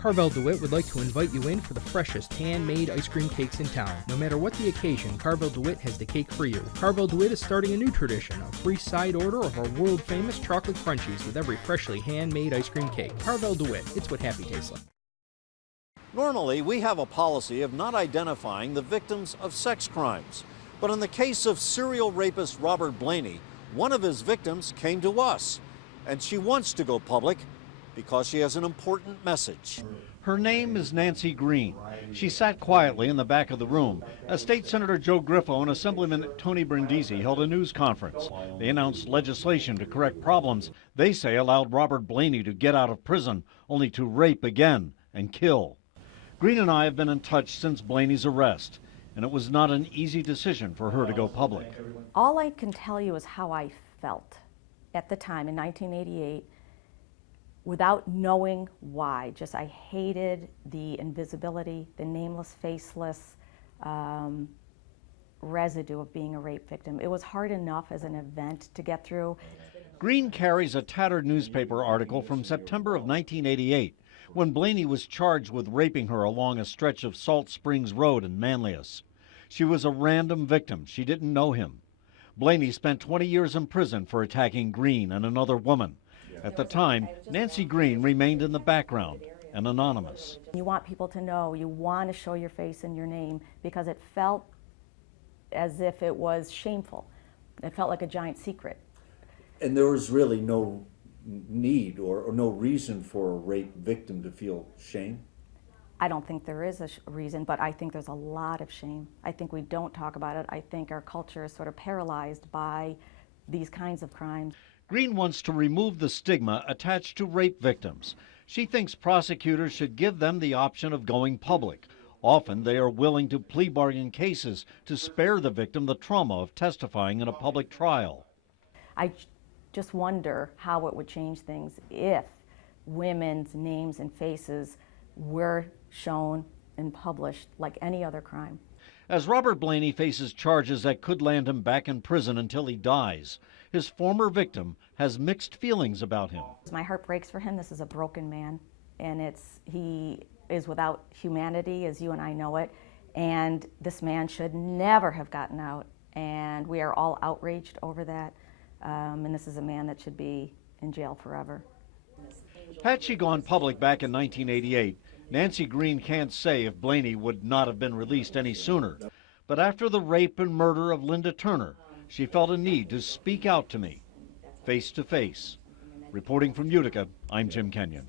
Carvel DeWitt would like to invite you in for the freshest handmade ice cream cakes in town. No matter what the occasion, Carvel DeWitt has the cake for you. Carvel DeWitt is starting a new tradition, a free side order of our world-famous chocolate crunchies with every freshly handmade ice cream cake. Carvel DeWitt, it's what happy tastes like. Normally, we have a policy of not identifying the victims of sex crimes. But in the case of serial rapist Robert Blainey, one of his victims came to us, and she wants to go public because she has an important message. Her name is Nancy Green. She sat quietly in the back of the room as State Senator Joe Griffo and Assemblyman Tony Brindisi held a news conference. They announced legislation to correct problems they say allowed Robert Blainey to get out of prison, only to rape again and kill. Green and I have been in touch since Blainey's arrest, and it was not an easy decision for her to go public. All I can tell you is how I felt at the time in 1988, without knowing why. Just I hated the invisibility, the nameless, faceless residue of being a rape victim. It was hard enough as an event to get through. Green carries a tattered newspaper article from September of 1988, when Blainey was charged with raping her along a stretch of Salt Springs Road in Manlius. She was a random victim. She didn't know him. Blainey spent 20 years in prison for attacking Green and another woman. At the time, Nancy Green remained in the background and anonymous. You want people to know, you want to show your face and your name, because it felt as if it was shameful. It felt like a giant secret. And there was really no need or no reason for a rape victim to feel shame? I don't think there is a reason, but I think there's a lot of shame. I think we don't talk about it. I think our culture is sort of paralyzed by these kinds of crimes. Green wants to remove the stigma attached to rape victims. She thinks prosecutors should give them the option of going public. Often they are willing to plea bargain cases to spare the victim the trauma of testifying in a public trial. I just wonder how it would change things if women's names and faces were shown and published like any other crime. As Robert Blainey faces charges that could land him back in prison until he dies, his former victim has mixed feelings about him. My heart breaks for him. This is a broken man, and he is without humanity as you and I know it, and this man should never have gotten out, and we are all outraged over that, and this is a man that should be in jail forever. Had she gone public back in 1988, Nancy Green can't say if Blainey would not have been released any sooner. But after the rape and murder of Linda Turner, she felt a need to speak out to me, face to face. Reporting from Utica, I'm Jim Kenyon.